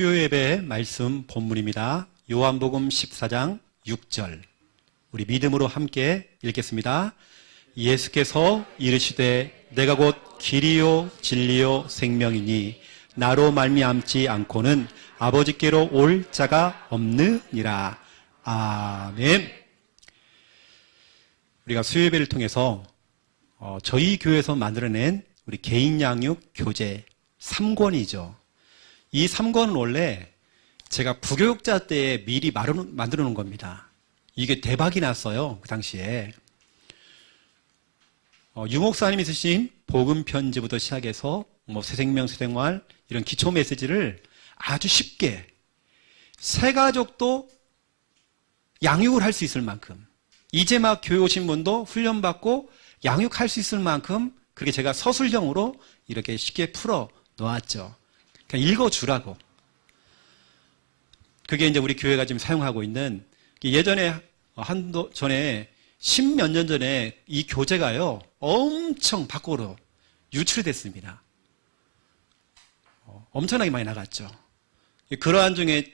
수요예배 말씀 본문입니다. 요한복음 14장 6절. 우리 믿음으로 함께 읽겠습니다. 예수께서 이르시되 내가 곧 길이요 진리요 생명이니 나로 말미암지 않고는 아버지께로 올 자가 없느니라. 아멘. 우리가 수요예배를 통해서 저희 교회에서 만들어낸 우리 개인 양육 교재 3권이죠. 이 3권은 원래 제가 부교육자 때 미리 만들어 놓은 겁니다. 이게 대박이 났어요. 그 당시에. 유목사님이 쓰신 복음 편지부터 시작해서 새생명, 새생활 이런 기초 메시지를 아주 쉽게 새 가족도 양육을 할 수 있을 만큼, 이제 막 교회 오신 분도 훈련받고 양육할 수 있을 만큼 그렇게 제가 서술형으로 이렇게 쉽게 풀어 놓았죠. 그냥 읽어주라고. 그게 이제 우리 교회가 지금 사용하고 있는, 예전에 전에 10몇 년 전에 이 교재가요 엄청 밖으로 유출이 됐습니다. 엄청나게 많이 나갔죠. 그러한 중에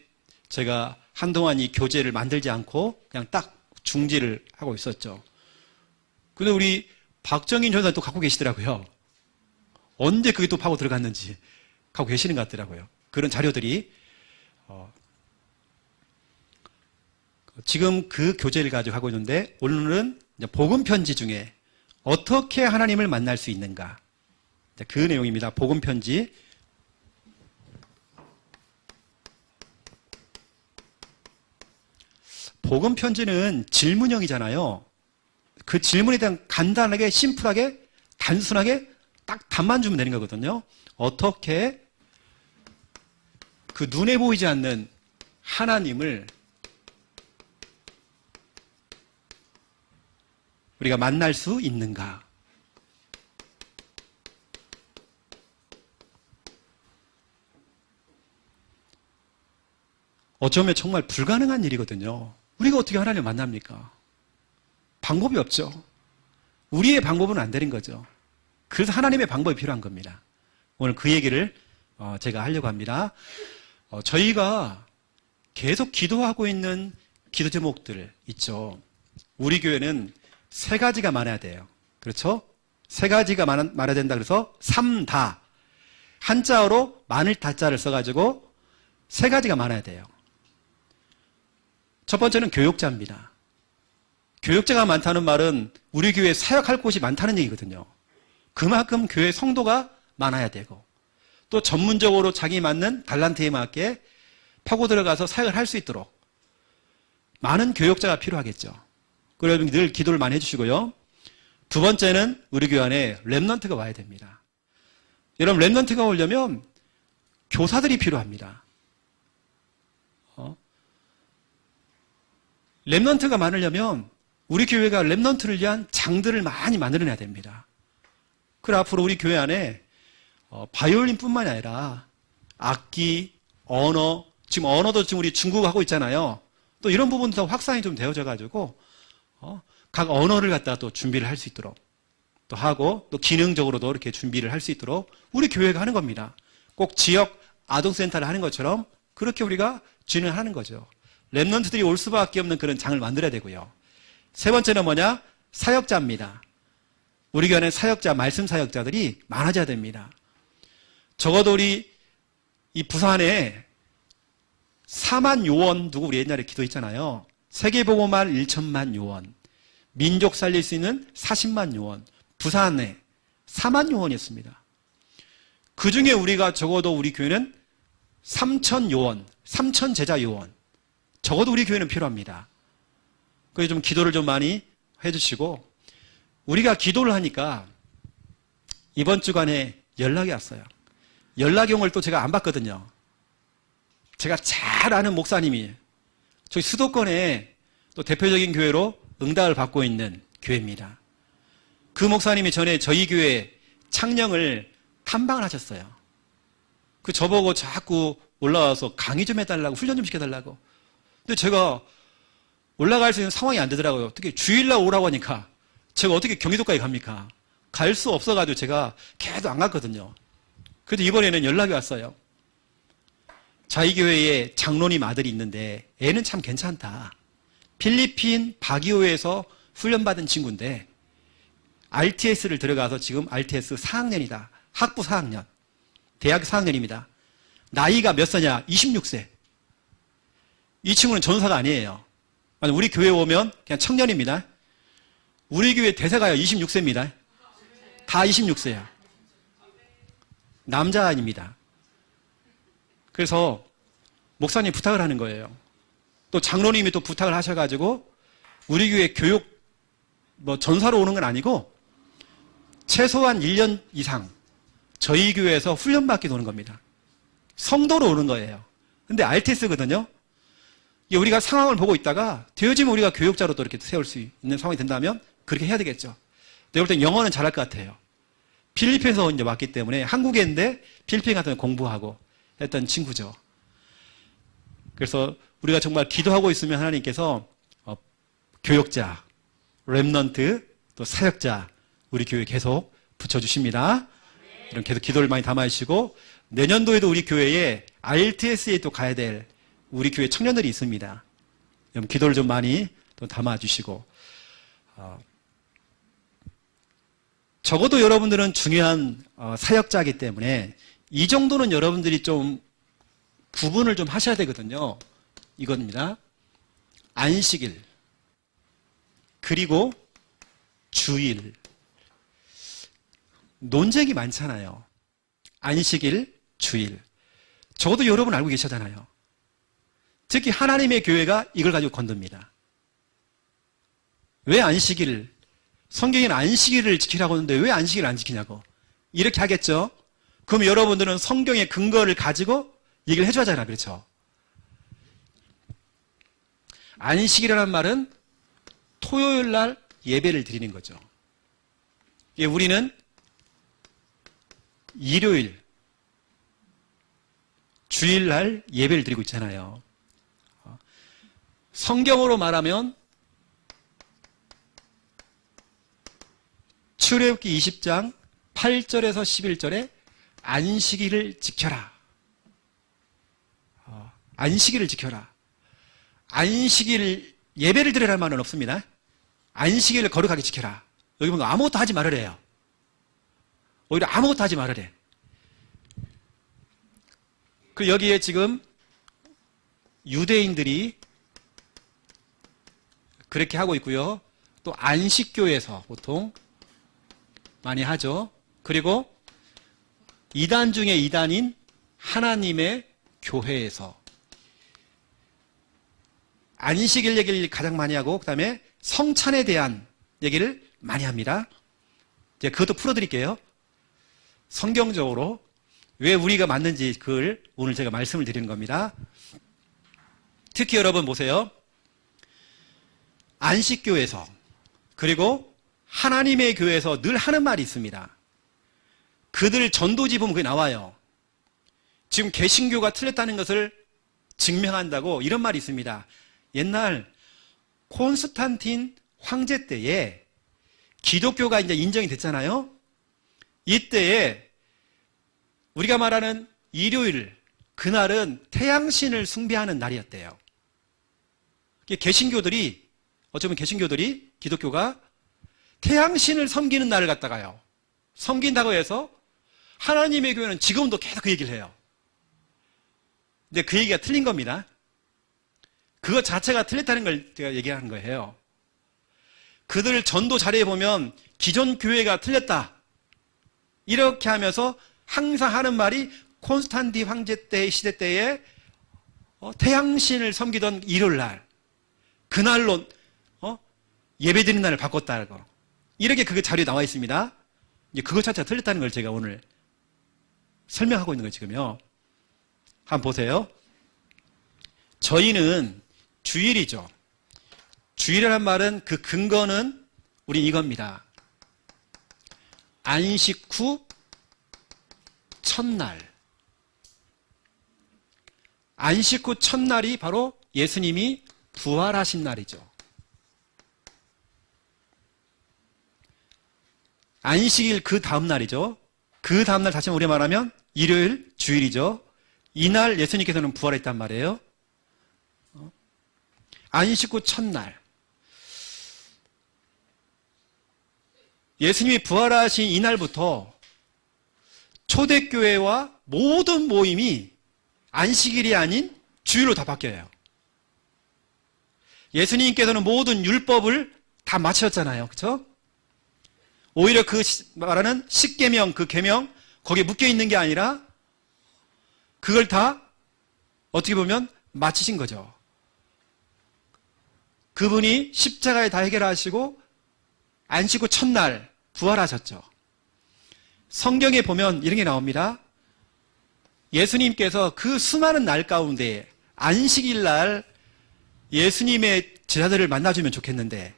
제가 한동안 이 교재를 만들지 않고 그냥 딱 중지를 하고 있었죠. 근데 우리 박정인 전사님 또 갖고 계시더라고요. 언제 그게 또 파고 들어갔는지 갖고 계시는 것 같더라고요. 그런 자료들이. 지금 그 교재를 가지고 하고 있는데, 오늘은 복음 편지 중에 어떻게 하나님을 만날 수 있는가, 그 내용입니다. 복음 편지. 복음 편지는 질문형이잖아요. 그 질문에 대한 간단하게, 심플하게, 단순하게 딱 답만 주면 되는 거거든요. 어떻게 그 눈에 보이지 않는 하나님을 우리가 만날 수 있는가? 어쩌면 정말 불가능한 일이거든요. 우리가 어떻게 하나님을 만납니까? 방법이 없죠. 우리의 방법은 안 되는 거죠. 그래서 하나님의 방법이 필요한 겁니다. 오늘 그 얘기를 제가 하려고 합니다. 저희가 계속 기도하고 있는 기도 제목들 있죠. 우리 교회는 세 가지가 많아야 돼요. 그렇죠? 세 가지가 많아야 된다 그래서 3다. 한자어로 마늘 다자를 써가지고 세 가지가 많아야 돼요. 첫 번째는 교육자입니다. 교육자가 많다는 말은 우리 교회에 사역할 곳이 많다는 얘기거든요. 그만큼 교회 성도가 많아야 되고, 또 전문적으로 자기 맞는 달란트에 맞게 파고 들어가서 사역을 할 수 있도록 많은 교육자가 필요하겠죠. 그래서 늘 기도를 많이 해주시고요. 두 번째는 우리 교회 안에 렘넌트가 와야 됩니다. 여러분, 렘넌트가 오려면 교사들이 필요합니다. 렘넌트가 많으려면 우리 교회가 렘넌트를 위한 장들을 많이 만들어내야 됩니다. 그리고 앞으로 우리 교회 안에 바이올린뿐만이 아니라 악기, 언어, 지금 언어도 지금 우리 중국어 하고 있잖아요. 또 이런 부분도 확산이 좀 되어져 가지고 각 언어를 갖다가 또 준비를 할 수 있도록 또 하고, 또 기능적으로도 이렇게 준비를 할 수 있도록 우리 교회가 하는 겁니다. 꼭 지역 아동센터를 하는 것처럼 그렇게 우리가 진행하는 거죠. 렘넌트들이 올 수밖에 없는 그런 장을 만들어야 되고요. 세 번째는 뭐냐? 사역자입니다. 우리 교회는 사역자, 말씀 사역자들이 많아져야 됩니다. 적어도 우리 이 부산에 4만 요원 두고 우리 옛날에 기도했잖아요. 세계보고말 1천만 요원, 민족 살릴 수 있는 40만 요원, 부산에 4만 요원이었습니다. 그 중에 우리가 적어도 우리 교회는 3천 요원, 3천 제자 요원, 적어도 우리 교회는 필요합니다. 그래서 좀 기도를 좀 많이 해주시고, 우리가 기도를 하니까 이번 주간에 연락이 왔어요. 연락용을 또 제가 안 받거든요. 제가 잘 아는 목사님이 저희 수도권에 또 대표적인 교회로 응답을 받고 있는 교회입니다. 그 목사님이 전에 저희 교회 창령을 탐방을 하셨어요. 그 저보고 자꾸 올라와서 강의 좀 해달라고, 훈련 좀 시켜달라고. 근데 제가 올라갈 수 있는 상황이 안 되더라고요. 어떻게 주일날 오라고 하니까 제가 어떻게 경기도까지 갑니까? 갈 수 없어가지고 제가 계속 안 갔거든요. 그래도 이번에는 연락이 왔어요. 저희 교회에 장로님 아들이 있는데 애는 참 괜찮다. 필리핀 바기오에서 훈련받은 친구인데 RTS를 들어가서 지금 RTS 4학년이다. 학부 4학년. 대학 4학년입니다. 나이가 몇 세냐? 26세. 이 친구는 전사가 아니에요. 우리 교회 오면 그냥 청년입니다. 우리 교회 대사가요 26세입니다. 다 26세야. 남자입니다. 그래서 목사님 부탁을 하는 거예요. 또 장로님이 또 부탁을 하셔가지고 우리 교회 교육 전사로 오는 건 아니고 최소한 1년 이상 저희 교회에서 훈련받기 오는 겁니다. 성도로 오는 거예요. 근데 RTS거든요. 우리가 상황을 보고 있다가 되어지면 우리가 교육자로 또 이렇게 세울 수 있는 상황이 된다면 그렇게 해야 되겠죠. 내가 볼 땐 영어는 잘할 것 같아요. 필리핀에서 이제 왔기 때문에 한국에 있는데 필리핀 가서 공부하고 했던 친구죠. 그래서 우리가 정말 기도하고 있으면 하나님께서 교역자, 렘넌트, 또 사역자 우리 교회에 계속 붙여주십니다. 이런 계속 기도를 많이 담아주시고 내년도에도 우리 교회에 RTS에 또 가야 될 우리 교회 청년들이 있습니다. 여러분 기도를 좀 많이 또 담아주시고 적어도 여러분들은 중요한 사역자이기 때문에 이 정도는 여러분들이 좀 구분을 좀 하셔야 되거든요. 이겁니다. 안식일 그리고 주일 논쟁이 많잖아요. 안식일, 주일 적어도 여러분 알고 계시잖아요. 특히 하나님의 교회가 이걸 가지고 건듭니다. 왜 안식일 성경에는 안식일을 지키라고 하는데 왜 안식일을 안 지키냐고 이렇게 하겠죠. 그럼 여러분들은 성경의 근거를 가지고 얘기를 해줘야 하잖아요. 그렇죠? 안식일이라는 말은 토요일 날 예배를 드리는 거죠. 우리는 일요일, 주일 날 예배를 드리고 있잖아요. 성경으로 말하면 출애굽기 20장 8절에서 11절에 안식일을 지켜라. 안식일을 지켜라. 안식일 예배를 드리라는 말은 없습니다. 안식일을 거룩하게 지켜라. 여기 보면 아무것도 하지 말으래요. 오히려 아무것도 하지 말으래. 그 여기에 지금 유대인들이 그렇게 하고 있고요. 또 안식교에서 보통 많이 하죠. 그리고 이단 중에 이단인 하나님의 교회에서 안식일 얘기를 가장 많이 하고 그 다음에 성찬에 대한 얘기를 많이 합니다. 이제 그것도 풀어드릴게요. 성경적으로 왜 우리가 맞는지 그걸 오늘 제가 말씀을 드리는 겁니다. 특히 여러분 보세요. 안식교에서 그리고 하나님의 교회에서 늘 하는 말이 있습니다. 그들 전도지 보면 그게 나와요. 지금 개신교가 틀렸다는 것을 증명한다고 이런 말이 있습니다. 옛날 콘스탄틴 황제 때에 기독교가 이제 인정이 됐잖아요. 이때에 우리가 말하는 일요일 그날은 태양신을 숭배하는 날이었대요. 개신교들이 어쩌면 개신교들이 기독교가 태양신을 섬기는 날을 갖다가요. 섬긴다고 해서 하나님의 교회는 지금도 계속 그 얘기를 해요. 근데 그 얘기가 틀린 겁니다. 그것 자체가 틀렸다는 걸 제가 얘기하는 거예요. 그들 전도 자료에 보면 기존 교회가 틀렸다. 이렇게 하면서 항상 하는 말이 콘스탄틴 황제 때 시대 때에 태양신을 섬기던 일요일 날 그날로 예배드리는 날을 바꿨다고 이렇게 그 자료에 나와 있습니다. 이제 그것 자체가 틀렸다는 걸 제가 오늘 설명하고 있는 거예요. 지금요. 한번 보세요. 저희는 주일이죠. 주일이라는 말은 그 근거는 우린 이겁니다. 안식 후 첫날. 안식 후 첫날이 바로 예수님이 부활하신 날이죠. 안식일 그 다음 날이죠. 그 다음 날 다시 우리 말하면 일요일, 주일이죠. 이날 예수님께서는 부활했단 말이에요. 안식 후 첫날. 예수님이 부활하신 이날부터 초대교회와 모든 모임이 안식일이 아닌 주일로 다 바뀌어요. 예수님께서는 모든 율법을 다 마치셨잖아요. 그렇죠? 오히려 그 말하는 십계명, 그 계명 거기에 묶여 있는 게 아니라 그걸 다 어떻게 보면 마치신 거죠. 그분이 십자가에 다 해결하시고 안식 후 첫날 부활하셨죠. 성경에 보면 이런 게 나옵니다. 예수님께서 그 수많은 날 가운데 안식일 날 예수님의 제자들을 만나주면 좋겠는데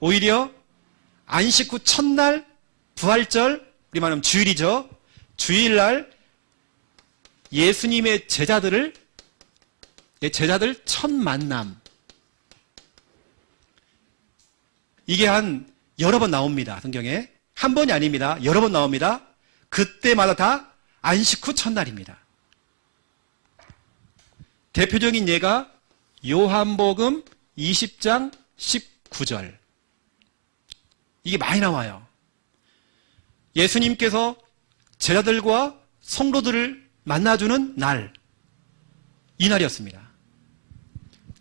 오히려 안식 후 첫날 부활절, 우리 말하면 주일이죠. 주일날 예수님의 제자들 첫 만남. 이게 한 여러 번 나옵니다. 성경에. 한 번이 아닙니다. 여러 번 나옵니다. 그때마다 다 안식 후 첫날입니다. 대표적인 예가 요한복음 20장 19절. 이게 많이 나와요. 예수님께서 제자들과 성도들을 만나주는 날, 이날이었습니다.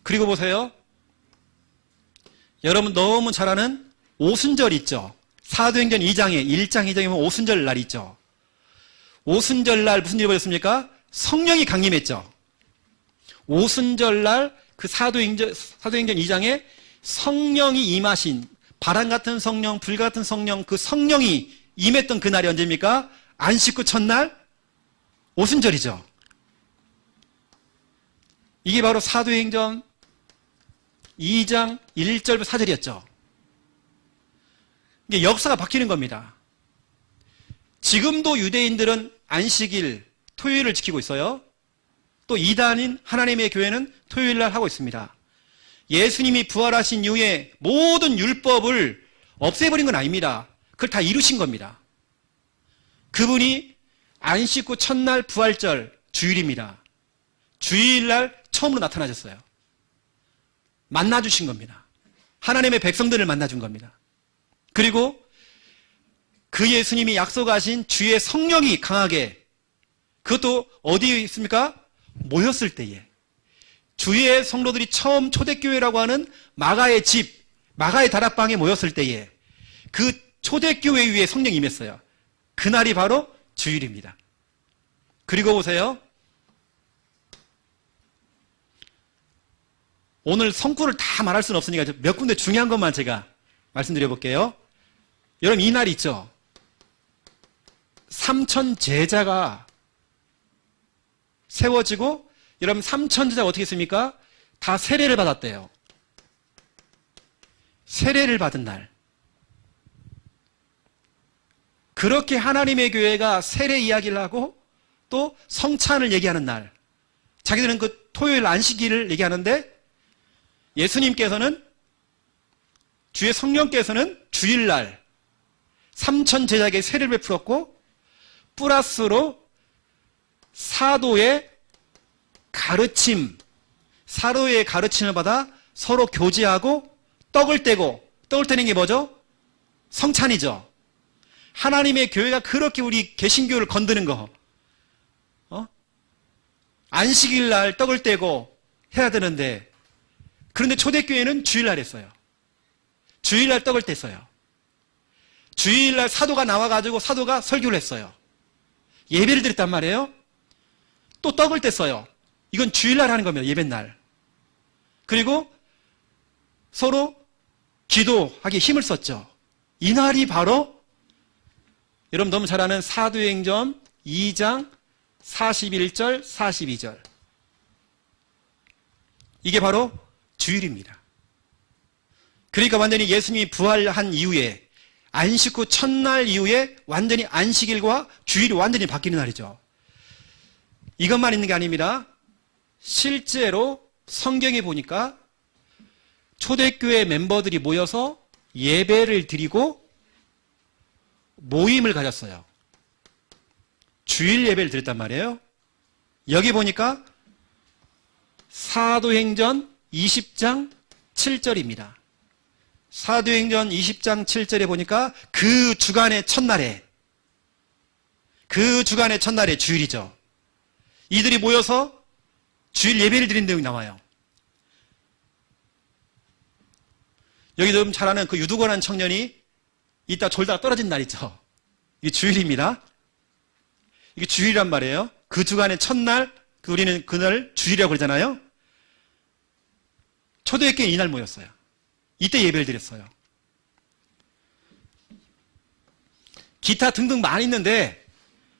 그리고 보세요. 여러분 너무 잘 아는 오순절 있죠. 사도행전 2장에 1장 2장에 보면 오순절 날 있죠. 오순절 날 무슨 일이 벌어졌습니까? 성령이 강림했죠. 오순절 날 그 사도행전 2장에 성령이 임하신 바람 같은 성령, 불 같은 성령, 그 성령이 임했던 그날이 언제입니까? 안식 후 첫날 오순절이죠. 이게 바로 사도행전 2장 1절 4절이었죠. 이게 역사가 바뀌는 겁니다. 지금도 유대인들은 안식일, 토요일을 지키고 있어요. 또 이단인 하나님의 교회는 토요일날 하고 있습니다. 예수님이 부활하신 이후에 모든 율법을 없애버린 건 아닙니다. 그걸 다 이루신 겁니다. 그분이 안식 후 첫날 부활절 주일입니다. 주일날 처음으로 나타나셨어요. 만나주신 겁니다. 하나님의 백성들을 만나준 겁니다. 그리고 그 예수님이 약속하신 주의 성령이 강하게, 그것도 어디에 있습니까? 모였을 때에. 주의 성도들이 처음 초대교회라고 하는 마가의 집, 마가의 다락방에 모였을 때에 그 초대교회 위에 성령이 임했어요. 그날이 바로 주일입니다. 그리고 보세요. 오늘 성구를 다 말할 수는 없으니까 몇 군데 중요한 것만 제가 말씀드려 볼게요. 여러분 이 날 있죠. 3천 제자가 세워지고 여러분 3천 제자가 어떻게 했습니까? 다 세례를 받았대요. 세례를 받은 날. 그렇게 하나님의 교회가 세례 이야기를 하고 또 성찬을 얘기하는 날. 자기들은 그 토요일 안식일을 얘기하는데 예수님께서는 주의 성령께서는 주일날 3천 제자에게 세례를 베풀었고 플러스로 사도의 가르침을 받아 서로 교제하고 떡을 떼고, 떡을 떼는 게 뭐죠? 성찬이죠. 하나님의 교회가 그렇게 우리 개신교를 건드는 거. 안식일 날 떡을 떼고 해야 되는데, 그런데 초대교회는 주일날 했어요. 주일날 떡을 뗐어요. 주일날 사도가 나와가지고 사도가 설교를 했어요. 예배를 드렸단 말이에요. 또 떡을 뗐어요. 이건 주일날 하는 겁니다. 예배날. 그리고 서로 기도하기 힘을 썼죠. 이날이 바로 여러분 너무 잘 아는 사도행전 2장 41절 42절. 이게 바로 주일입니다. 그러니까 완전히 예수님이 부활한 이후에 안식 후 첫날 이후에 완전히 안식일과 주일이 완전히 바뀌는 날이죠. 이것만 있는 게 아닙니다. 실제로 성경에 보니까 초대교회 멤버들이 모여서 예배를 드리고 모임을 가졌어요. 주일 예배를 드렸단 말이에요. 여기 보니까 사도행전 20장 7절입니다. 사도행전 20장 7절에 보니까 그 주간의 첫날에 주일이죠. 이들이 모여서 주일 예배를 드린 내용이 나와요. 여기 좀 잘 아는 그 유두건한 청년이 이따 졸다가 떨어진 날 있죠. 이게 주일입니다. 이게 주일이란 말이에요. 그 주간의 첫날, 우리는 그날 주일이라고 그러잖아요. 초대교회 이날 모였어요. 이때 예배를 드렸어요. 기타 등등 많이 있는데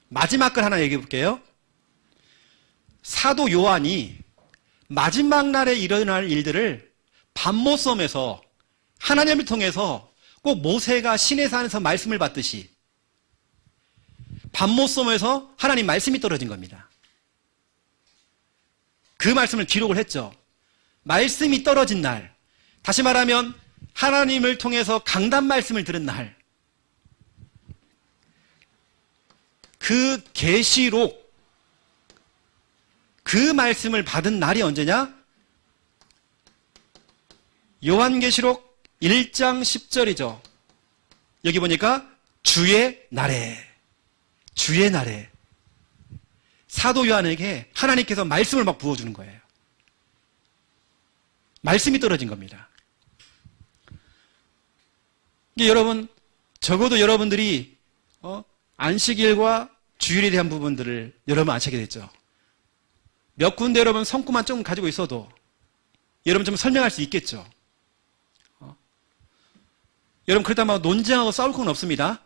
마지막 걸 하나 얘기해 볼게요. 사도 요한이 마지막 날에 일어날 일들을 밤모섬에서 하나님을 통해서 꼭 모세가 시내산에서 말씀을 받듯이 밤모섬에서 하나님 말씀이 떨어진 겁니다. 그 말씀을 기록을 했죠. 말씀이 떨어진 날, 다시 말하면 하나님을 통해서 강단 말씀을 들은 날, 그 계시록, 그 말씀을 받은 날이 언제냐? 요한계시록 1장 10절이죠. 여기 보니까 주의 날에 사도 요한에게 하나님께서 말씀을 막 부어주는 거예요. 말씀이 떨어진 겁니다. 이게 여러분, 적어도 여러분들이 안식일과 주일에 대한 부분들을 여러분 아시게 됐죠. 몇 군데 여러분 성구만 좀 가지고 있어도 여러분 좀 설명할 수 있겠죠. 여러분 그렇다고 막 논쟁하고 싸울 건 없습니다.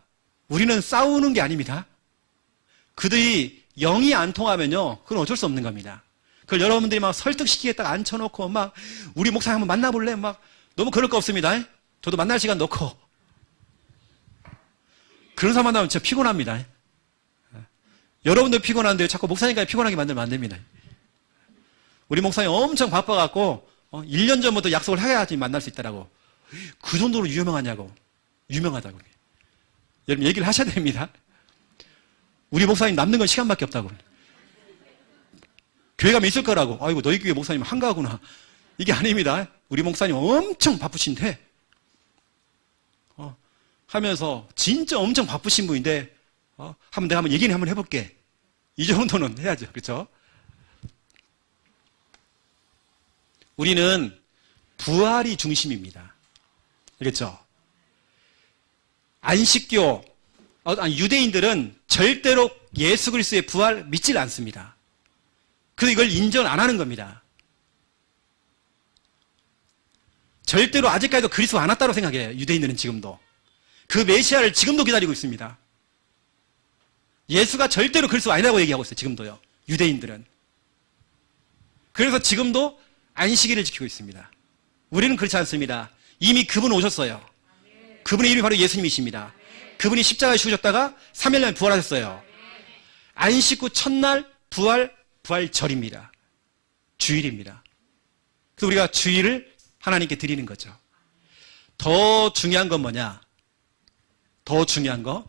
우리는 싸우는 게 아닙니다. 그들이 영이 안 통하면요, 그건 어쩔 수 없는 겁니다. 그걸 여러분들이 막 설득시키겠다가 앉혀놓고 막 우리 목사님 한번 만나볼래? 막 너무 그럴 거 없습니다. 저도 만날 시간 넣고 그런 사람 만나면 진짜 피곤합니다. 여러분들 피곤한데 자꾸 목사님까지 피곤하게 만들면 안 됩니다. 우리 목사님 엄청 바빠갖고 1년 전부터 약속을 해야지 만날 수 있다라고. 그 정도로 유명하냐고. 유명하다고. 여러분 얘기를 하셔야 됩니다. 우리 목사님 남는 건 시간밖에 없다고. 교회 가면 있을 거라고. 아이고 너희 교회 목사님 한가하구나. 이게 아닙니다. 우리 목사님 엄청 바쁘신데 하면서 진짜 엄청 바쁘신 분인데 내가 한번 얘기는 한번 해볼게. 이 정도는 해야죠. 그렇죠? 우리는 부활이 중심입니다. 알겠죠? 안식교, 유대인들은 절대로 예수 그리스도의 부활 믿질 않습니다. 그래서 이걸 인정 안 하는 겁니다. 절대로 아직까지도 그리스도 안 왔다고 생각해요. 유대인들은 지금도. 그 메시아를 지금도 기다리고 있습니다. 예수가 절대로 그리스도 아니라고 얘기하고 있어요. 지금도요. 유대인들은. 그래서 지금도 안식일을 지키고 있습니다. 우리는 그렇지 않습니다. 이미 그분 오셨어요. 그분의 이름이 바로 예수님이십니다. 그분이 십자가에 죽으셨다가 3일 만에 부활하셨어요. 안식 후 첫날 부활절입니다. 주일입니다. 그래서 우리가 주일을 하나님께 드리는 거죠. 더 중요한 건 뭐냐? 더 중요한 거?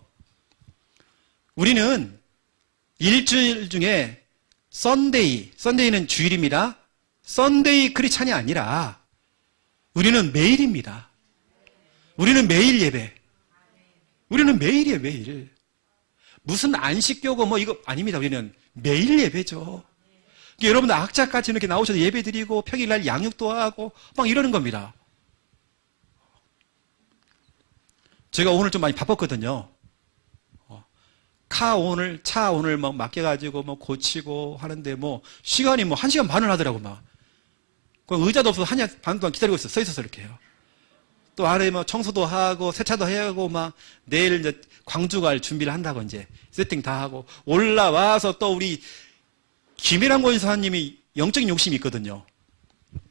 우리는 일주일 중에 썬데이는 주일입니다. 썬데이 크리스찬이 아니라 우리는 매일입니다. 우리는 매일 예배. 우리는 매일이에요, 매일. 무슨 안식교고 뭐 이거 아닙니다. 우리는 매일 예배죠. 여러분들 악자까지 이렇게 나오셔서 예배 드리고 평일날 양육도 하고 막 이러는 겁니다. 제가 오늘 좀 많이 바빴거든요. 차 오늘 막 맡겨가지고 뭐 고치고 하는데 뭐 시간이 뭐 1시간 반을 하더라고 막. 그 의자도 없어서 1시간 반 동안 기다리고 서 있어서 이렇게 해요. 또 안에 뭐 청소도 하고 세차도 해야 하고 막 내일 이제 광주 갈 준비를 한다고 이제 세팅 다 하고 올라와서 또 우리 김일환 권사님이 영적인 욕심이 있거든요.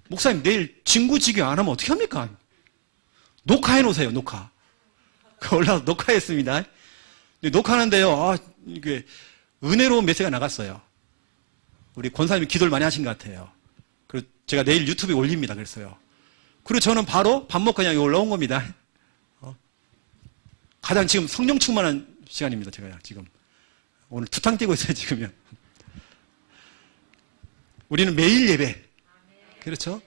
목사님 내일 진구지교 안 하면 어떻게 합니까? 녹화해 놓으세요. 녹화. 올라와서 녹화했습니다. 녹화하는데요. 이게 은혜로운 메시지가 나갔어요. 우리 권사님이 기도를 많이 하신 것 같아요. 그리고 제가 내일 유튜브에 올립니다. 그랬어요. 그리고 저는 바로 밥 먹고 그냥 올라온 겁니다. 가장 지금 성령 충만한 시간입니다. 제가 지금 오늘 투탕 뛰고 있어요. 지금요. 우리는 매일 예배. 그렇죠?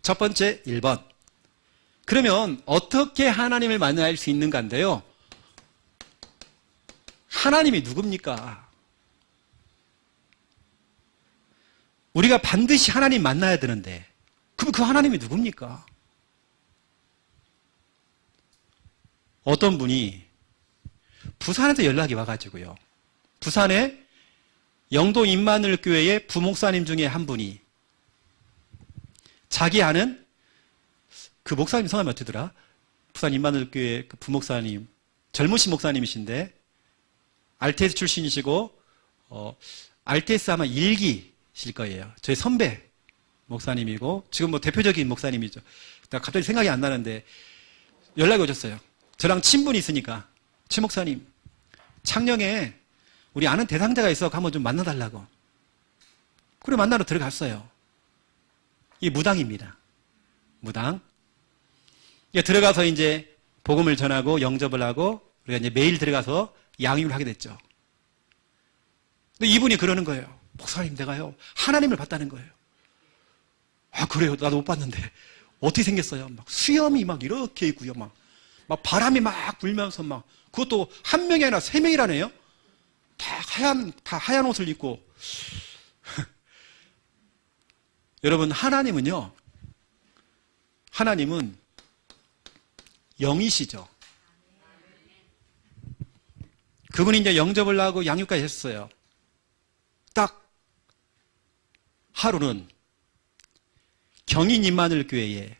첫 번째 1번. 그러면 어떻게 하나님을 만날 수 있는가인데요. 하나님이 누굽니까? 우리가 반드시 하나님 만나야 되는데 그럼 그 하나님이 누굽니까? 어떤 분이 부산에서 연락이 와가지고요. 부산에 영도 임마누엘 교회의 부목사님 중에 한 분이 자기 아는 그 목사님 성함이 어떻더라? 부산 임마누엘 교회 그 부목사님, 젊으신 목사님이신데 RTS 출신이시고 RTS 아마 1기실 거예요. 저희 선배 목사님이고 지금 뭐 대표적인 목사님이죠. 갑자기 생각이 안 나는데 연락이 오셨어요. 저랑 친분이 있으니까 최 목사님 창녕에 우리 아는 대상자가 있어 한번 좀 만나달라고. 그래 만나러 들어갔어요. 이게 무당입니다. 무당. 들어가서 이제 복음을 전하고 영접을 하고 우리가 이제 매일 들어가서 양육을 하게 됐죠. 근데 이분이 그러는 거예요. 목사님 내가요 하나님을 봤다는 거예요. 아 그래요? 나도 못 봤는데 어떻게 생겼어요? 막 수염이 막 이렇게 있고요. 막 바람이 막 불면서 막 그것도 한 명이 아니라 3명이라네요. 다 하얀 옷을 입고. 여러분 하나님은요. 하나님은 영이시죠. 그분이 이제 영접을 하고 양육까지 했어요. 딱 하루는 경인 임마누엘 교회에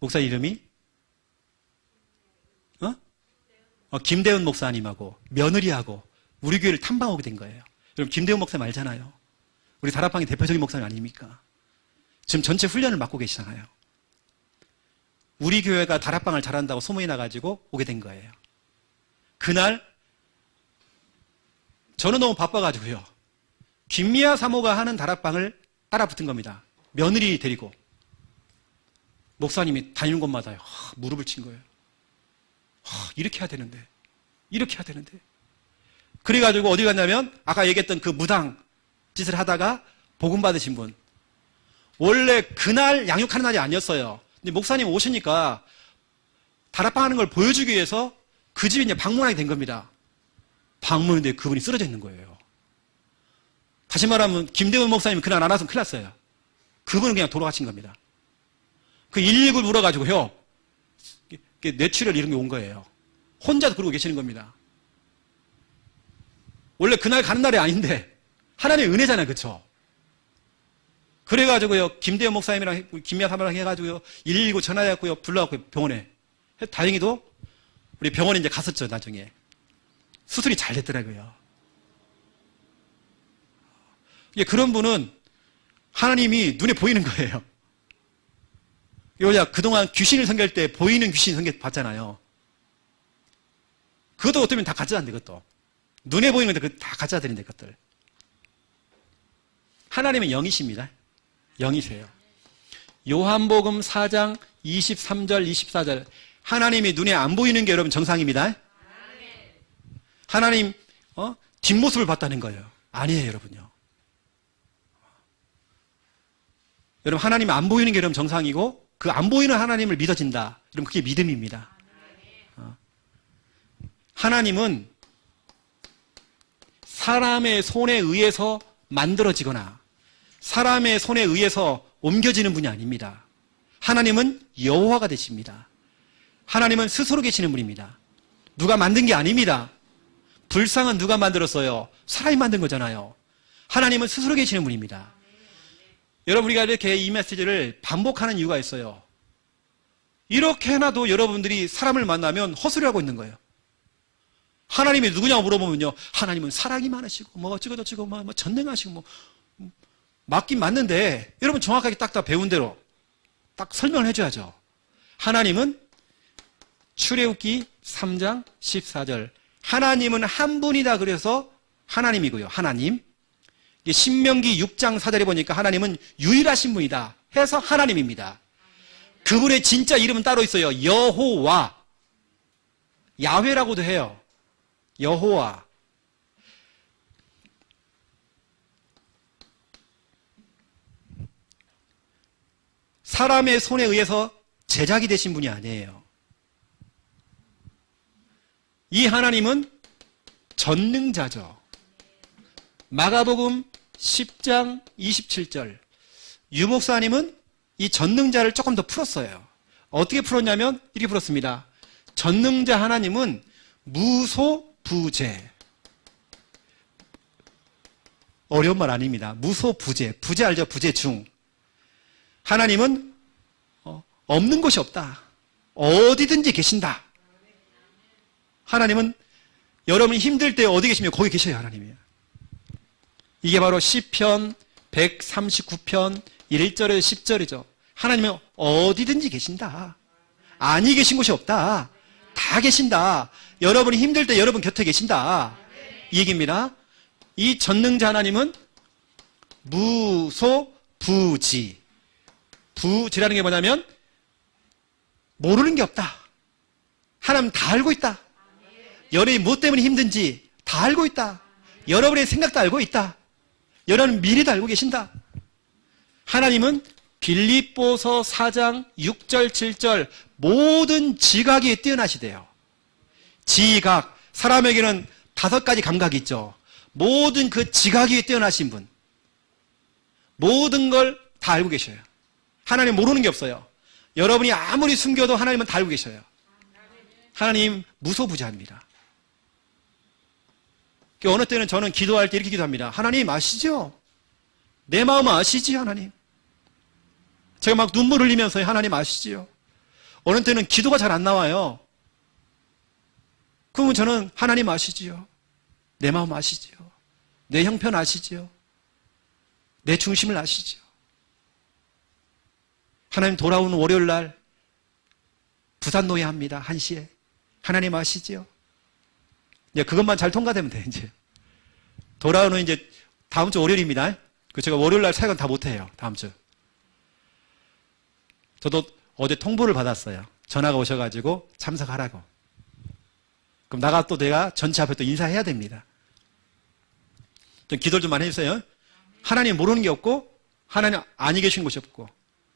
목사 이름이 김대훈 목사님하고 며느리하고 우리 교회를 탐방 오게 된 거예요. 여러분 김대훈 목사님 알잖아요. 우리 다락방의 대표적인 목사님 아닙니까? 지금 전체 훈련을 맡고 계시잖아요. 우리 교회가 다락방을 잘한다고 소문이 나가지고 오게 된 거예요. 그날 저는 너무 바빠가지고요. 김미아 사모가 하는 다락방을 따라 붙은 겁니다. 며느리 데리고. 목사님이 다니는 곳마다 무릎을 친 거예요. 이렇게 해야 되는데. 이렇게 해야 되는데. 그래가지고 어디 갔냐면 아까 얘기했던 그 무당 짓을 하다가 복음 받으신 분. 원래 그날 양육하는 날이 아니었어요. 근데 목사님 오시니까 다락방 하는 걸 보여주기 위해서 그 집에 이제 방문하게 된 겁니다. 방문인데 그분이 쓰러져 있는 거예요. 다시 말하면 김대훈 목사님이 그날 안 왔으면 큰일 났어요. 그분은 그냥 돌아가신 겁니다. 그 119를 물어가지고요. 뇌출혈 이런 게 온 거예요. 혼자도 그러고 계시는 겁니다. 원래 그날 가는 날이 아닌데 하나님의 은혜잖아요. 그렇죠? 그래가지고요. 김대현 목사님이랑 김미아 사모랑 해가지고요. 119 전화해갖고요. 불러갖고 병원에. 다행히도 우리 병원에 이제 갔었죠. 나중에. 수술이 잘 됐더라고요. 그런 분은 하나님이 눈에 보이는 거예요. 여자 그동안 귀신을 섬길 때 보이는 귀신 섬겨 봤잖아요. 그것도 어쩌면 다 가짜인데 그것도. 눈에 보이는 건데 다 가짜들인데 그것들. 하나님은 영이십니다. 영이세요. 요한복음 4장 23절 24절 하나님이 눈에 안 보이는 게 여러분 정상입니다. 하나님 뒷모습을 봤다는 거예요. 아니에요 여러분요. 여러분 하나님 안 보이는 게 여러분 정상이고 그 안 보이는 하나님을 믿어진다. 그럼 그게 믿음입니다. 하나님은 사람의 손에 의해서 만들어지거나 사람의 손에 의해서 옮겨지는 분이 아닙니다. 하나님은 여호와가 되십니다. 하나님은 스스로 계시는 분입니다. 누가 만든 게 아닙니다. 불상은 누가 만들었어요? 사람이 만든 거잖아요. 하나님은 스스로 계시는 분입니다. 여러분 우리가 이렇게 이 메시지를 반복하는 이유가 있어요. 이렇게 해놔도 여러분들이 사람을 만나면 헛소리하고 있는 거예요. 하나님이 누구냐고 물어보면요. 하나님은 사랑이 많으시고 뭐 어쩌고저쩌고 뭐 전능하시고 뭐 맞긴 맞는데 여러분 정확하게 딱 배운 대로 딱 설명을 해줘야죠. 하나님은 출애굽기 3장 14절 하나님은 한 분이다 그래서 하나님이고요. 하나님. 신명기 6장 4절에 보니까 하나님은 유일하신 분이다 해서 하나님입니다. 그분의 진짜 이름은 따로 있어요. 여호와. 야훼라고도 해요. 여호와. 사람의 손에 의해서 제작이 되신 분이 아니에요. 이 하나님은 전능자죠. 마가복음 10장 27절. 유목사님은 이 전능자를 조금 더 풀었어요. 어떻게 풀었냐면 이렇게 풀었습니다. 전능자 하나님은 무소부재. 어려운 말 아닙니다. 무소부재. 부재 알죠? 부재중. 하나님은 없는 곳이 없다. 어디든지 계신다. 하나님은 여러분이 힘들 때 어디 계시면 거기 계셔요. 하나님이. 이게 바로 시편 139편 1절에서 10절이죠. 하나님은 어디든지 계신다. 아니 계신 곳이 없다. 다 계신다. 여러분이 힘들 때 여러분 곁에 계신다. 이 얘기입니다. 이 전능자 하나님은 무소부지. 부지라는 게 뭐냐면 모르는 게 없다. 하나님 다 알고 있다. 여러분이 무엇 때문에 힘든지 다 알고 있다. 여러분의 생각도 알고 있다. 여러분 미래도 알고 계신다. 하나님은 빌립보서 4장 6절 7절 모든 지각이 뛰어나시대요. 지각, 사람에게는 5가지 감각이 있죠. 모든 그 지각이 뛰어나신 분, 모든 걸 다 알고 계셔요. 하나님 모르는 게 없어요. 여러분이 아무리 숨겨도 하나님은 다 알고 계셔요. 하나님 무소부재합니다. 어느 때는 저는 기도할 때 이렇게 기도합니다. 하나님 아시죠? 내 마음 아시지 하나님? 제가 막 눈물 흘리면서 하나님 아시지요? 어느 때는 기도가 잘 안 나와요. 그러면 저는 하나님 아시지요? 내 마음 아시지요? 내 형편 아시지요? 내 중심을 아시지요? 하나님 돌아오는 월요일 날 부산 노예합니다. 1시에. 하나님 아시지요? 이제 그것만 잘 통과되면 돼, 이제. 돌아오는 이제 다음 주 월요일입니다. 그 제가 월요일 날 사역은 다 못해요. 다음 주. 저도 어제 통보를 받았어요. 전화가 오셔가지고 참석하라고. 그럼 나가 또 내가 전체 앞에 또 인사해야 됩니다. 좀 기도를 좀 많이 해주세요. 하나님 모르는 게 없고, 하나님 아니 계신 곳이 없고.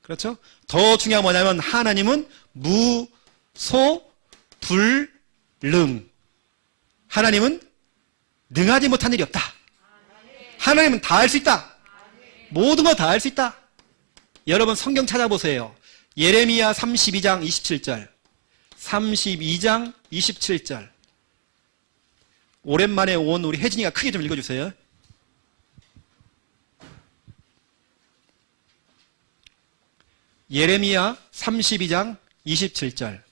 그렇죠? 더 중요한 뭐냐면, 하나님은 무소불능. 하나님은 능하지 못한 일이 없다. 하나님은 다 알 수 있다. 모든 거 다 알 수 있다. 여러분 성경 찾아보세요. 예레미야 32장 27절. 32장 27절. 오랜만에 온 우리 혜진이가 크게 좀 읽어주세요. 예레미야 32장 27절.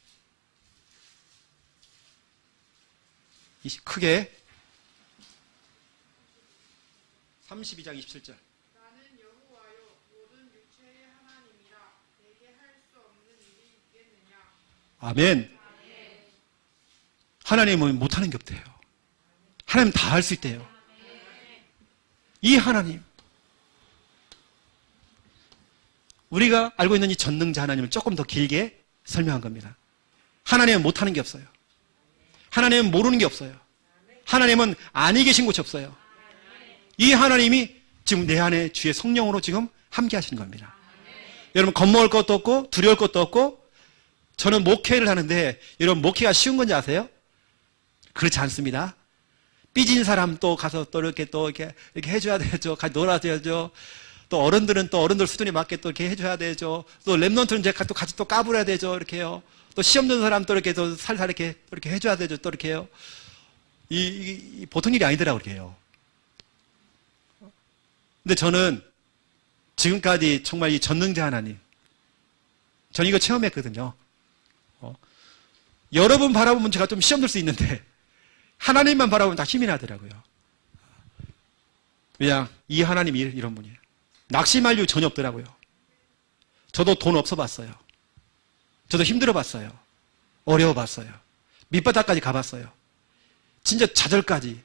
크게 32장 27절. 나는 여호와요 모든 육체의 하나님이라 내게 할 수 없는 일이 있겠느냐. 아멘. 하나님은 못하는 게 없대요. 하나님 다 할 수 있대요. 이 하나님, 우리가 알고 있는 이 전능자 하나님을 조금 더 길게 설명한 겁니다. 하나님은 못하는 게 없어요. 하나님은 모르는 게 없어요. 하나님은 아니 계신 곳이 없어요. 이 하나님이 지금 내 안에 주의 성령으로 지금 함께 하시는 겁니다. 여러분 겁먹을 것도 없고 두려울 것도 없고, 저는 목회를 하는데 여러분 목회가 쉬운 건지 아세요? 그렇지 않습니다. 삐진 사람 또 가서 또 이렇게 해줘야 되죠. 같이 놀아줘야죠. 또 어른들은 또 어른들 수준에 맞게 또 이렇게 해줘야 되죠. 또 랩넌트는 이제 또 같이 또 까불어야 되죠. 이렇게요. 또 시험 드는 사람 또 이렇게 또 살살 이렇게 해줘야 되죠. 또 이렇게요. 이 보통 일이 아니더라고요. 그게요. 근데 저는 지금까지 정말 이 전능자 하나님, 전 이거 체험했거든요. 여러분 바라보면 제가 좀 시험 들 수 있는데 하나님만 바라보면 다 힘이 나더라고요. 그냥 이 하나님이 이런 분이에요. 낙심할 이유 전혀 없더라고요. 저도 돈 없어 봤어요. 저도 힘들어 봤어요. 어려워 봤어요. 밑바닥까지 가봤어요. 진짜 좌절까지,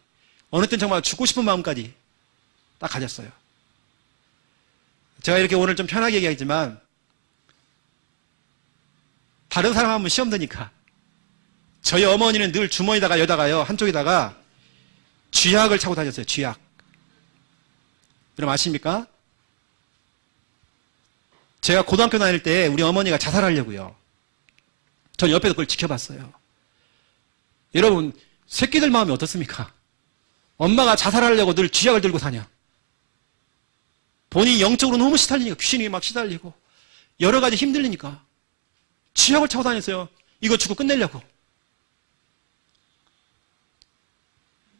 어느 땐 정말 죽고 싶은 마음까지 딱 가졌어요. 제가 이렇게 오늘 좀 편하게 얘기하지만 다른 사람 하면 시험 드니까 저희 어머니는 늘 주머니다가 여다가요 한쪽에다가 쥐약을 차고 다녔어요. 쥐약. 여러분 아십니까? 제가 고등학교 다닐 때 우리 어머니가 자살하려고요. 전 옆에서 그걸 지켜봤어요. 여러분, 새끼들 마음이 어떻습니까? 엄마가 자살하려고 늘 쥐약을 들고 사냐? 본인이 영적으로 너무 시달리니까, 귀신이 막 시달리고 여러 가지 힘들리니까 쥐약을 차고 다녔어요. 이거 주고 끝내려고.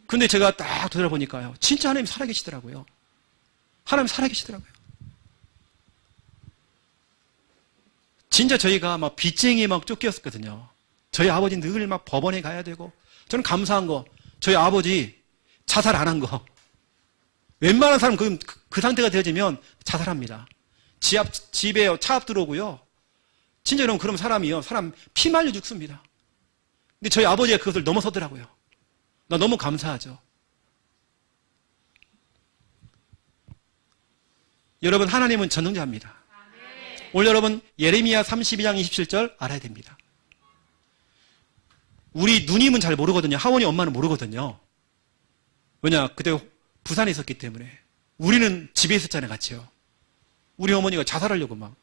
근데 제가 딱 되돌아보니까요, 진짜 하나님 살아계시더라고요. 하나님 살아계시더라고요. 진짜 저희가 막 빚쟁이에 막 쫓겼었거든요. 저희 아버지 늘 막 법원에 가야 되고, 저는 감사한 거, 저희 아버지 자살 안 한 거. 웬만한 사람 그 상태가 되어지면 자살합니다. 집에 차 앞 들어오고요. 진짜 여러분, 그런 사람이요, 사람 피 말려 죽습니다. 근데 저희 아버지가 그것을 넘어서더라고요. 나 너무 감사하죠. 여러분, 하나님은 전능자입니다. 오늘 여러분, 예레미야 32장 27절 알아야 됩니다. 우리 누님은 잘 모르거든요. 하원이 엄마는 모르거든요. 왜냐, 그때 부산에 있었기 때문에. 우리는 집에 있었잖아요, 같이요. 우리 어머니가 자살하려고 막.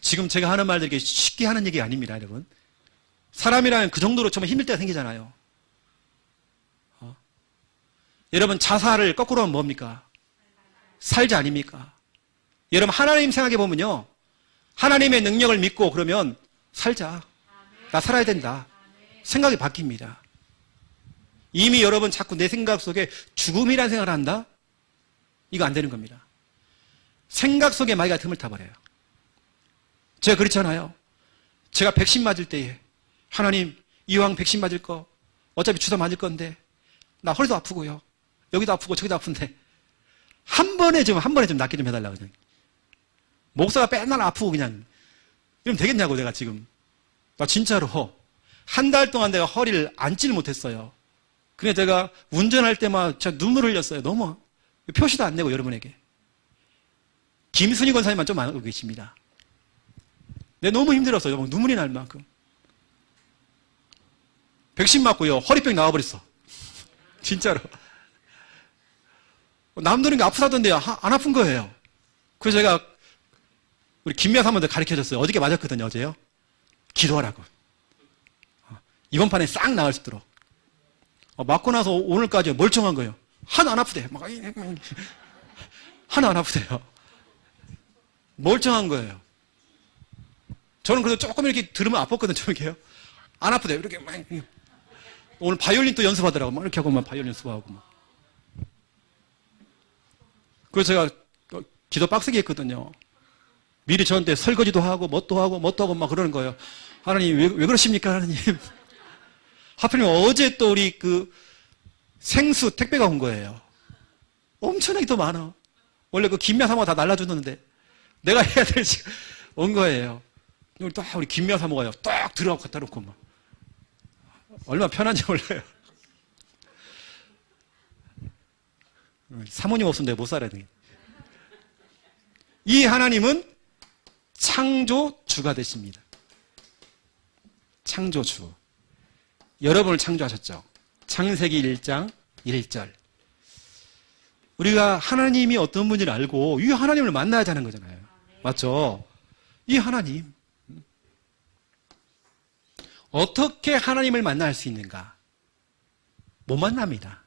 지금 제가 하는 말들이 쉽게 하는 얘기가 아닙니다, 여러분. 사람이라면 그 정도로 정말 힘들 때가 생기잖아요. 여러분, 자살을 거꾸로 하면 뭡니까? 살자 아닙니까? 여러분, 하나님 생각해 보면요, 하나님의 능력을 믿고 그러면 살자. 나 살아야 된다. 생각이 바뀝니다. 이미 여러분 자꾸 내 생각 속에 죽음이라는 생각을 한다? 이거 안 되는 겁니다. 생각 속에 마귀가 틈을 타버려요. 제가 그렇잖아요. 제가 백신 맞을 때에 하나님, 이왕 백신 맞을 거 어차피 주사 맞을 건데 나 허리도 아프고요, 여기도 아프고 저기도 아픈데 한 번에 좀 낫게 좀 해달라고. 그냥 목사가 맨날 아프고 그냥 이러면 되겠냐고. 내가 지금 나 진짜로 한 달 동안 내가 허리를 앉지를 못했어요. 그래 제가 운전할 때만 제가 눈물을 흘렸어요. 너무 표시도 안 내고. 여러분에게 김순희 권사님만 좀 알고 계십니다. 내가 너무 힘들었어요. 막 눈물이 날 만큼. 백신 맞고요, 허리병 나와버렸어. 진짜로. 남들은 게 아프다던데 안 아픈 거예요. 그래서 제가 우리 김미아 사모한테 가르쳐줬어요. 어저께 맞았거든요, 어제요. 기도하라고. 이번 판에 싹 나을 수 있도록. 맞고 나서 오늘까지 멀쩡한 거예요. 하나 안 아프대. 하나 안 아프대요. 멀쩡한 거예요. 저는 그래도 조금 이렇게 들으면 아팠거든요, 저렇게요. 안 아프대요. 이렇게 막. 오늘 바이올린 또 연습하더라고. 막 이렇게 하고 막 바이올린 연습하고 막. 그래서 제가 기도 빡세게 했거든요. 미리 저한테 설거지도 하고 뭣도 하고 막 그러는 거예요. 하나님, 왜 그러십니까, 하나님? 하필이면 어제 또 우리 그 생수 택배가 온 거예요. 엄청나게 더 많아. 원래 그 김미아 사모가 다 날라주는데 내가 해야 될 시간 온 거예요. 오늘 딱 우리 김미아 사모가요, 딱 들어가고 갖다 놓고 막. 얼마나 편한지 몰라요. 사모님 없으면 내가 못 살아야 돼. 이 하나님은 창조주가 되십니다. 창조주. 여러분을 창조하셨죠. 창세기 1장 1절. 우리가 하나님이 어떤 분인지를 알고 이 하나님을 만나야 하는 거잖아요. 맞죠? 이 하나님. 어떻게 하나님을 만날 수 있는가? 못 만납니다.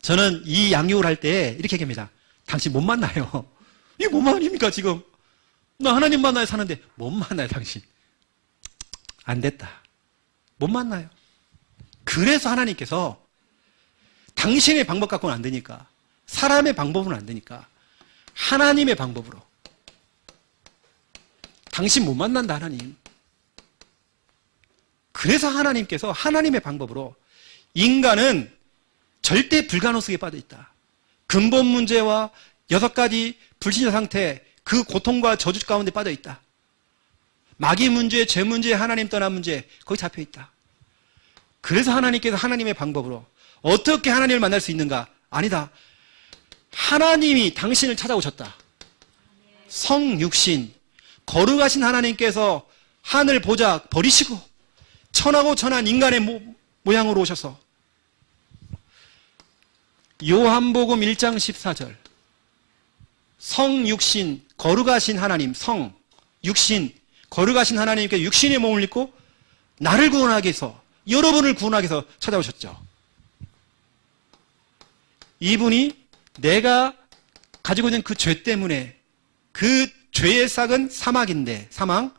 저는 이 양육을 할 때 이렇게 얘기합니다. 당신 못 만나요. 이게 뭔 말입니까, 지금? 나 하나님 만나야 사는데 못 만나요, 당신. 안 됐다. 못 만나요. 그래서 하나님께서 당신의 방법 갖고는 안 되니까, 사람의 방법은 안 되니까 하나님의 방법으로. 당신 못 만난다, 하나님. 그래서 하나님께서 하나님의 방법으로. 인간은 절대 불가능 속에 빠져 있다. 근본 문제와 6가지 불신자 상태, 그 고통과 저주 가운데 빠져 있다. 마귀 문제, 죄 문제, 하나님 떠난 문제, 거기 잡혀 있다. 그래서 하나님께서 하나님의 방법으로. 어떻게 하나님을 만날 수 있는가? 아니다. 하나님이 당신을 찾아오셨다. 성육신, 거룩하신 하나님께서 하늘 보좌 버리시고 천하고 천한 인간의 모양으로 오셔서 요한복음 1장 14절. 성육신, 거룩하신 하나님, 성, 육신, 거룩하신 하나님께 육신의 몸을 입고 나를 구원하기 위해서, 여러분을 구원하기 위해서 찾아오셨죠. 이분이 내가 가지고 있는 그 죄 때문에, 그 죄의 싹은 사망인데, 사망,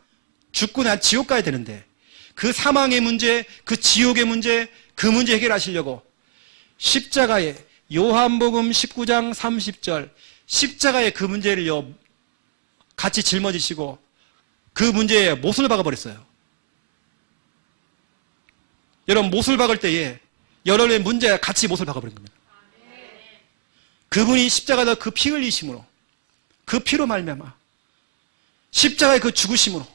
죽고 난 지옥 가야 되는데, 그 사망의 문제, 그 지옥의 문제, 그 문제 해결하시려고 십자가에, 요한복음 19장 30절, 십자가에 그 문제를요 같이 짊어지시고 그 문제에 못을 박아버렸어요. 여러분, 못을 박을 때에 여러분의 문제와 같이 못을 박아버린 겁니다. 그분이 십자가에서 그 피 흘리심으로, 그 피로 말미암아 십자가의 그 죽으심으로,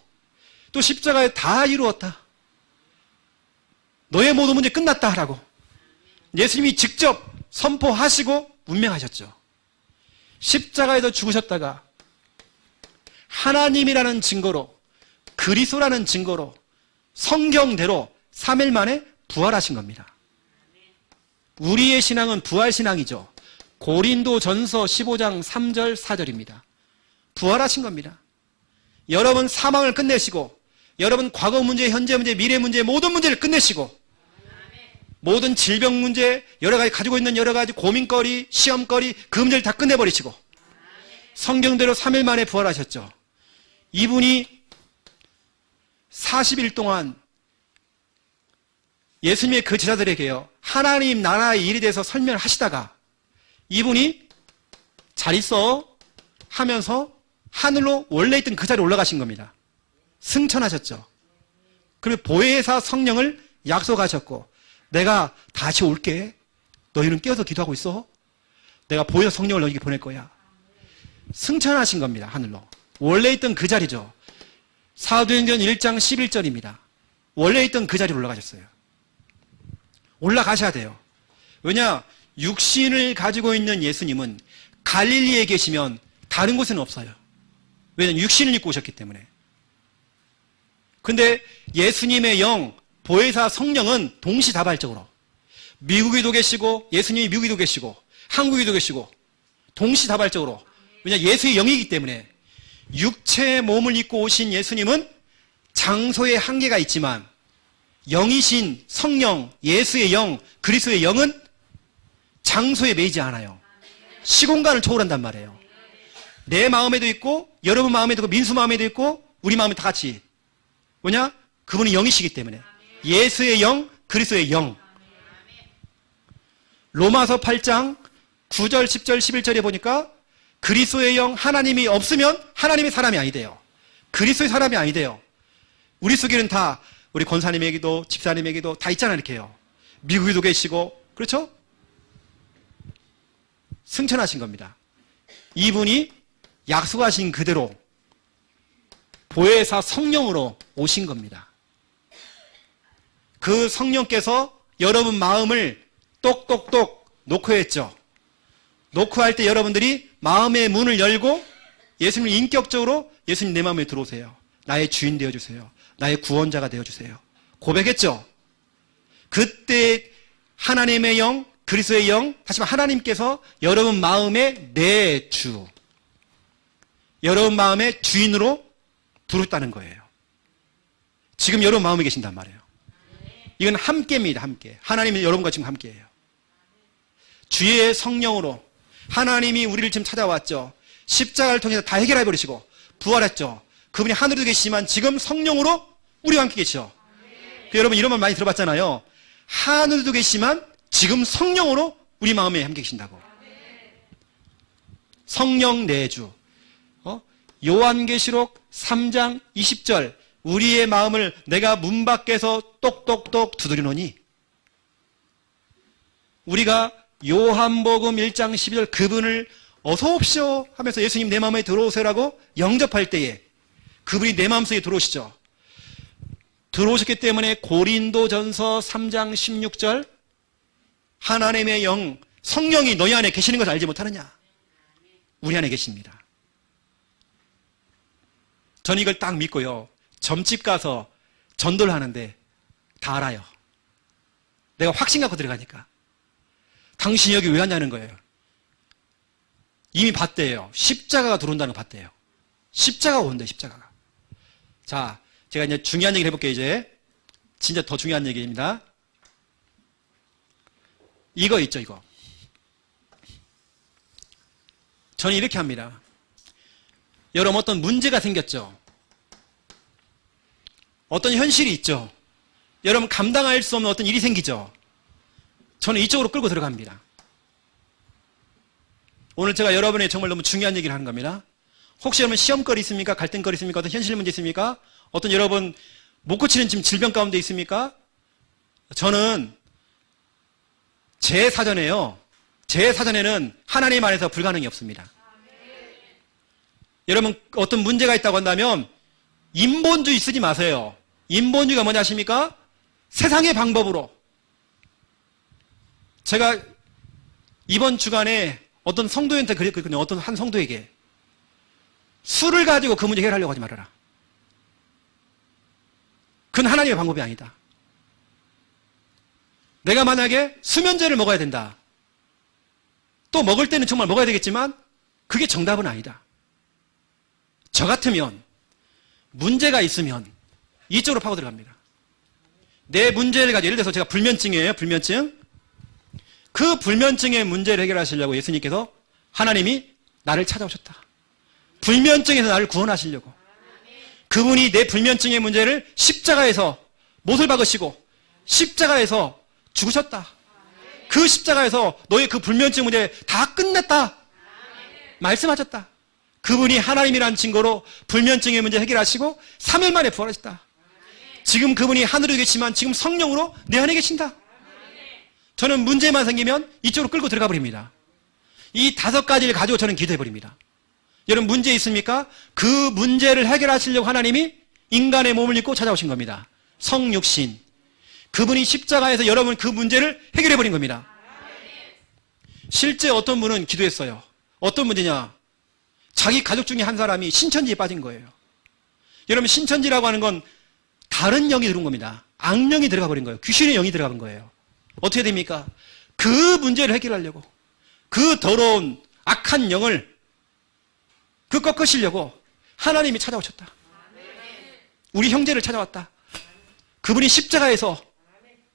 또 십자가에 다 이루었다, 너의 모든 문제 끝났다 하라고 예수님이 직접 선포하시고 운명하셨죠. 십자가에서 죽으셨다가 하나님이라는 증거로, 그리스도라는 증거로 성경대로 3일 만에 부활하신 겁니다. 우리의 신앙은 부활신앙이죠. 고린도전서 15장 3절 4절입니다. 부활하신 겁니다. 여러분 사망을 끝내시고, 여러분 과거 문제, 현재 문제, 미래 문제, 모든 문제를 끝내시고, 모든 질병 문제, 여러 가지 가지고 있는 여러 가지 고민거리, 시험거리, 그 문제를 다 끝내버리시고 성경대로 3일 만에 부활하셨죠. 이분이 40일 동안 예수님의 그 제자들에게요 하나님 나라의 일에 대해서 설명을 하시다가 이분이 잘 있어 하면서 하늘로 원래 있던 그 자리에 올라가신 겁니다. 승천하셨죠. 그리고 보혜사 성령을 약속하셨고, 내가 다시 올게, 너희는 깨어서 기도하고 있어, 내가 보혜사 성령을 너희에게 보낼 거야. 승천하신 겁니다. 하늘로. 원래 있던 그 자리죠. 사도행전 1장 11절입니다. 원래 있던 그 자리로 올라가셨어요. 올라가셔야 돼요. 왜냐? 육신을 가지고 있는 예수님은 갈릴리에 계시면 다른 곳에는 없어요. 왜냐하면 육신을 입고 오셨기 때문에. 근데 예수님의 영, 보혜사 성령은 동시다발적으로 미국에도 계시고, 예수님이 미국에도 계시고, 한국에도 계시고, 동시다발적으로. 왜냐? 예수의 영이기 때문에. 육체의 몸을 입고 오신 예수님은 장소에 한계가 있지만 영이신 성령, 예수의 영, 그리스도의 영은 장소에 매이지 않아요. 시공간을 초월한단 말이에요. 내 마음에도 있고, 여러분 마음에도 있고, 민수 마음에도 있고, 우리 마음에 다 같이. 뭐냐? 그분이 영이시기 때문에. 예수의 영, 그리스도의 영. 로마서 8장 9절, 10절, 11절에 보니까 그리스도의 영, 하나님이 없으면 하나님의 사람이 아니대요. 그리스도의 사람이 아니대요. 우리 속에는 다, 우리 권사님에게도 집사님에게도 다 있잖아요. 이렇게요. 미국에도 계시고, 그렇죠? 승천하신 겁니다. 이분이 약속하신 그대로 보혜사 성령으로 오신 겁니다. 그 성령께서 여러분 마음을 똑똑똑 노크했죠. 노크할 때 여러분들이 마음의 문을 열고 예수님을 인격적으로, 예수님 내 마음에 들어오세요, 나의 주인 되어주세요, 나의 구원자가 되어주세요, 고백했죠. 그때 하나님의 영, 그리스도의 영, 다시 말해 하나님께서 여러분 마음에 내 주, 여러분 마음의 주인으로 들었다는 거예요. 지금 여러분 마음에 계신단 말이에요. 이건 함께입니다. 함께. 하나님이 여러분과 지금 함께해요. 주의 성령으로 하나님이 우리를 지금 찾아왔죠. 십자가를 통해서 다 해결해버리시고 부활했죠. 그분이 하늘에도 계시지만 지금 성령으로 우리와 함께 계시죠. 여러분 이런 말 많이 들어봤잖아요. 하늘에도 계시지만 지금 성령으로 우리 마음에 함께 계신다고. 성령 내주. 요한계시록 3장 20절. 우리의 마음을 내가 문 밖에서 똑똑똑 두드리노니. 우리가 요한복음 1장 12절 그분을 어서 오십시오 하면서 예수님 내 마음에 들어오세요라고 영접할 때에 그분이 내 마음속에 들어오시죠. 들어오셨기 때문에 고린도전서 3장 16절 하나님의 영, 성령이 너희 안에 계시는 것을 알지 못하느냐? 우리 안에 계십니다. 저는 이걸 딱 믿고요. 점집 가서 전도를 하는데 다 알아요. 내가 확신 갖고 들어가니까. 당신이 여기 왜 왔냐는 거예요. 이미 봤대요. 십자가가 들어온다는 거 봤대요. 십자가가 온대, 십자가가. 자, 제가 이제 중요한 얘기를 해볼게요, 이제. 진짜 더 중요한 얘기입니다. 이거 있죠, 이거. 저는 이렇게 합니다. 여러분, 어떤 문제가 생겼죠? 어떤 현실이 있죠? 여러분, 감당할 수 없는 어떤 일이 생기죠? 저는 이쪽으로 끌고 들어갑니다. 오늘 제가 여러분의 정말 너무 중요한 얘기를 하는 겁니다. 혹시 여러분 시험거리 있습니까? 갈등거리 있습니까? 어떤 현실 문제 있습니까? 어떤 여러분 못 고치는 지금 질병 가운데 있습니까? 저는 제 사전에는 하나님 안에서 불가능이 없습니다. 여러분 어떤 문제가 있다고 한다면 인본주의 쓰지 마세요. 인본주의가 뭐냐 아십니까? 세상의 방법으로. 제가 이번 주간에 어떤 성도한테 그랬거든요. 어떤 한 성도에게. 술을 가지고 그 문제 해결하려고 하지 말아라. 그건 하나님의 방법이 아니다. 내가 만약에 수면제를 먹어야 된다. 또 먹을 때는 정말 먹어야 되겠지만 그게 정답은 아니다. 저 같으면 문제가 있으면 이쪽으로 파고 들어갑니다. 내 문제를 가지고 예를 들어서 제가 불면증이에요. 불면증. 그 불면증의 문제를 해결하시려고 예수님께서 하나님이 나를 찾아오셨다. 불면증에서 나를 구원하시려고. 그분이 내 불면증의 문제를 십자가에서 못을 박으시고 십자가에서 죽으셨다. 그 십자가에서 너의 그 불면증 문제 다 끝냈다. 말씀하셨다. 그분이 하나님이라는 증거로 불면증의 문제 해결하시고 3일 만에 부활하셨다. 지금 그분이 하늘에 계시지만 지금 성령으로 내 안에 계신다. 저는 문제만 생기면 이쪽으로 끌고 들어가 버립니다. 이 5가지를 가지고 저는 기도해 버립니다. 여러분 문제 있습니까? 그 문제를 해결하시려고 하나님이 인간의 몸을 입고 찾아오신 겁니다. 성육신. 그분이 십자가에서 여러분 그 문제를 해결해 버린 겁니다. 실제 어떤 분은 기도했어요. 어떤 문제냐? 자기 가족 중에 한 사람이 신천지에 빠진 거예요. 여러분 신천지라고 하는 건 다른 영이 들어온 겁니다. 악령이 들어가 버린 거예요. 귀신의 영이 들어간 거예요. 어떻게 됩니까? 그 문제를 해결하려고 그 더러운 악한 영을 그 꺾으시려고 하나님이 찾아오셨다. 우리 형제를 찾아왔다. 그분이 십자가에서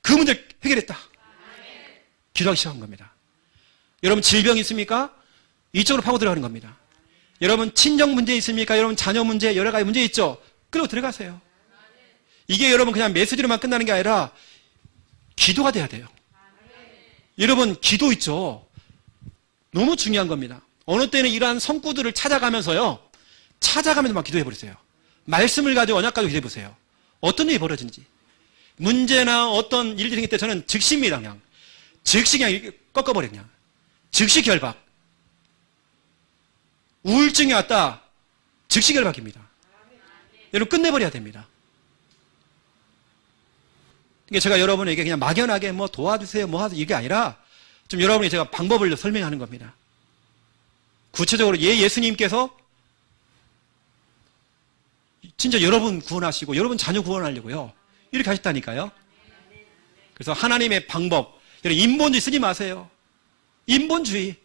그 문제를 해결했다. 기도하기 시작한 겁니다. 여러분 질병 있습니까? 이쪽으로 파고 들어가는 겁니다. 여러분 친정 문제 있습니까? 여러분 자녀 문제 여러 가지 문제 있죠? 끌고 들어가세요. 이게 여러분 그냥 메시지로만 끝나는 게 아니라 기도가 돼야 돼요. 여러분 기도 있죠? 너무 중요한 겁니다. 어느 때는 이러한 성구들을 찾아가면서 막 기도해 버리세요. 말씀을 가지고 언약 가지고 기도해 보세요. 어떤 일이 벌어지는지. 문제나 어떤 일이 생길 때 저는 즉시입니다. 그냥 즉시 그냥 이렇게 꺾어버려 그냥. 즉시 결박. 우울증이 왔다. 즉시 결박입니다. 여러분 끝내버려야 됩니다. 그러니까 제가 여러분에게 그냥 막연하게 뭐 도와주세요 뭐 하세요 이게 아니라 좀 여러분이 제가 방법을 설명하는 겁니다. 구체적으로 예수님께서 진짜 여러분 구원하시고 여러분 자녀 구원하려고요. 이렇게 하셨다니까요. 그래서 하나님의 방법, 여러분 인본주의 쓰지 마세요. 인본주의.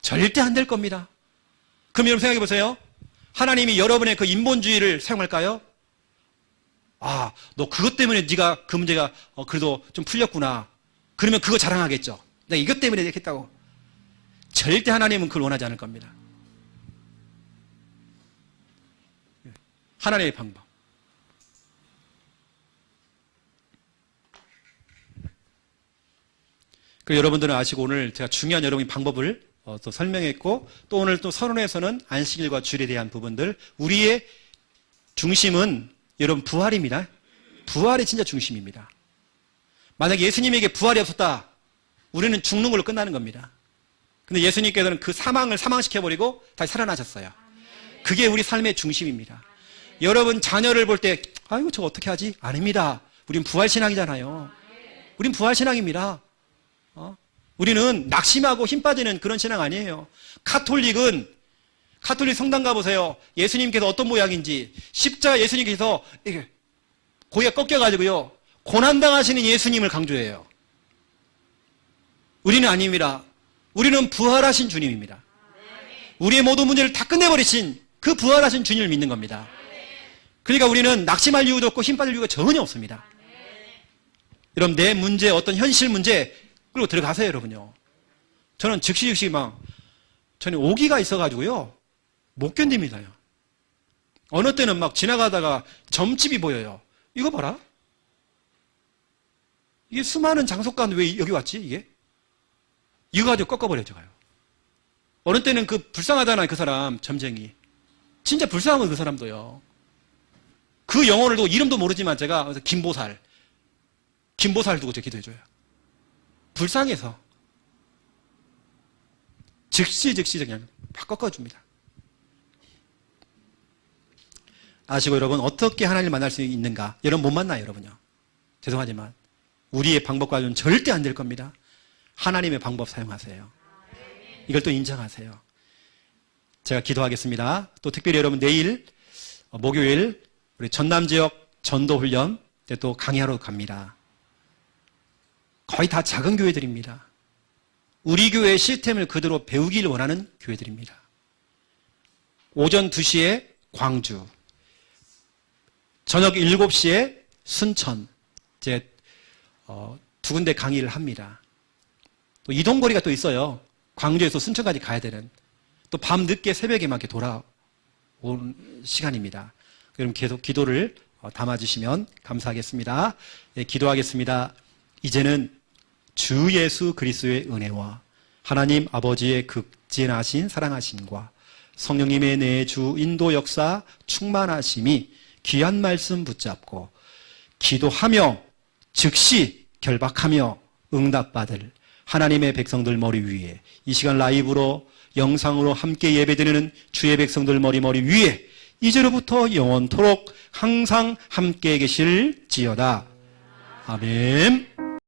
절대 안 될 겁니다. 그럼 여러분 생각해 보세요. 하나님이 여러분의 그 인본주의를 사용할까요? 아, 너 그것 때문에 네가 그 문제가 그래도 좀 풀렸구나. 그러면 그거 자랑하겠죠. 내가 이것 때문에 이렇게 했다고. 절대 하나님은 그걸 원하지 않을 겁니다. 하나님의 방법. 그 여러분들은 아시고 오늘 제가 중요한 여러분의 방법을 또 설명했고 또 오늘 또 서론에서는 안식일과 주일에 대한 부분들 우리의 중심은 여러분 부활입니다. 부활이 진짜 중심입니다. 만약에 예수님에게 부활이 없었다 우리는 죽는 걸로 끝나는 겁니다. 근데 예수님께서는 그 사망을 사망시켜버리고 다시 살아나셨어요. 그게 우리 삶의 중심입니다. 여러분 자녀를 볼 때 아이고 저거 어떻게 하지? 아닙니다. 우린 부활신앙이잖아요. 우린 부활신앙입니다. 우리는 낙심하고 힘 빠지는 그런 신앙 아니에요. 카톨릭 성당 가보세요. 예수님께서 어떤 모양인지 십자가 예수님께서 이게 고개가 꺾여가지고요 고난당하시는 예수님을 강조해요. 우리는 아닙니다. 우리는 부활하신 주님입니다. 우리의 모든 문제를 다 끝내버리신 그 부활하신 주님을 믿는 겁니다. 그러니까 우리는 낙심할 이유도 없고 힘 빠질 이유가 전혀 없습니다. 여러분, 내 문제, 어떤 현실 문제 끌고 들어가세요, 여러분요. 저는 즉시 저는 오기가 있어가지고요, 못 견딥니다요. 어느 때는 막 지나가다가 점집이 보여요. 이거 봐라. 이게 수많은 장소가 왜 여기 왔지, 이게? 이거 가지고 꺾어버려져가요. 어느 때는 그 불쌍하잖아요, 그 사람, 점쟁이. 진짜 불쌍한 거예요, 그 사람도요. 그 영혼을 두고 이름도 모르지만 제가 김보살 두고 제가 기도해줘요. 불쌍해서. 즉시 그냥 팍 꺾어줍니다. 아시고 여러분, 어떻게 하나님을 만날 수 있는가? 여러분 못 만나요, 여러분요. 죄송하지만 우리의 방법과는 절대 안 될 겁니다. 하나님의 방법 사용하세요. 이걸 또 인정하세요. 제가 기도하겠습니다. 또 특별히 여러분 내일 목요일 우리 전남 지역 전도 훈련 때 또 강의하러 갑니다. 거의 다 작은 교회들입니다. 우리 교회의 시스템을 그대로 배우기를 원하는 교회들입니다. 오전 2시에 광주, 저녁 7시에 순천, 이제 두 군데 강의를 합니다. 또 이동거리가 또 있어요. 광주에서 순천까지 가야 되는. 또 밤 늦게 새벽에 막 이렇게 돌아온 시간입니다. 그럼 계속 기도를 담아주시면 감사하겠습니다. 네, 기도하겠습니다. 이제는 주 예수 그리스도의 은혜와 하나님 아버지의 극진하신 사랑하심과 성령님의 내주 인도 역사 충만하심이 귀한 말씀 붙잡고 기도하며 즉시 결박하며 응답받을 하나님의 백성들 머리 위에 이 시간 라이브로 영상으로 함께 예배드리는 주의 백성들 머리 위에 이제로부터 영원토록 항상 함께 계실지어다. 아멘.